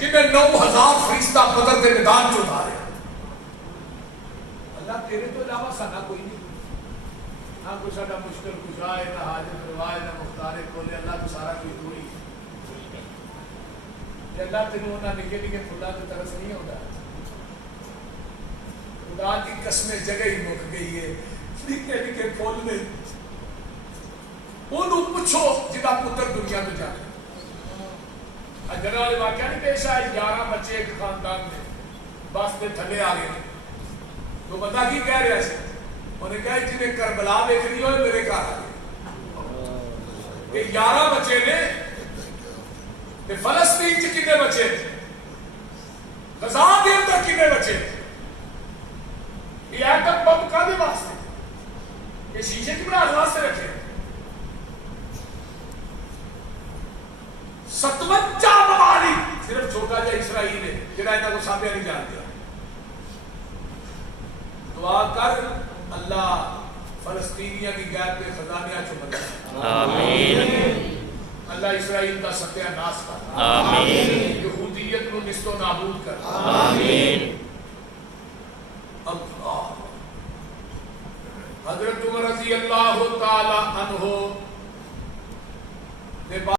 जिन्हें 9000 फरिश्ता बदर के मैदान च उतारे। अल्लाह तेरे तो इलावा साना कोई नहीं, ना कोई साडा मुश्किल कुशा है, ना हाजिर रवाज, ना मुख्तार कोले। अल्लाह तो सारा कोई तू ही। अल्लाह तेन उन्होंने निके निके फुलों की तरस नहीं होता। खुदा की कसमें जगह ही मुक गई है, निके निके फुल ने। उन्होंने पूछो जिदा पुत्र दुनिया में जाके अजर वाले वाक्य नहीं पेश आए। 11 बच्चे एक खानदान में बस के थले आ गए। तो बंदा की कह रहा है, उन्हें कहा जिन्हें करबला देख रही हो मेरे घर आ गए। 11 बच्चे ने फलस्तीन च कितने बच्चे, गजा के अंदर कितने बच्चे। ये एटम बम कादे वास्ते, ये शीशे की बनाने वास्ते रखे। 57 ममालिक, सिर्फ छोटा जा इसराइल है जिन्हें इन्हों को सामने नहीं जान दिया। दुआ कर अल्लाह फलस्तीनिया की गैर पे खजानिया चुम दे। आमीन। अल्लाह इसराइल का सत्यानाश कर। आमीन। यहूदियत को निस्तो नाबूद कर। आमीन। अल्लाह हजरत उमर रज़ी अल्लाह ताला अन्हु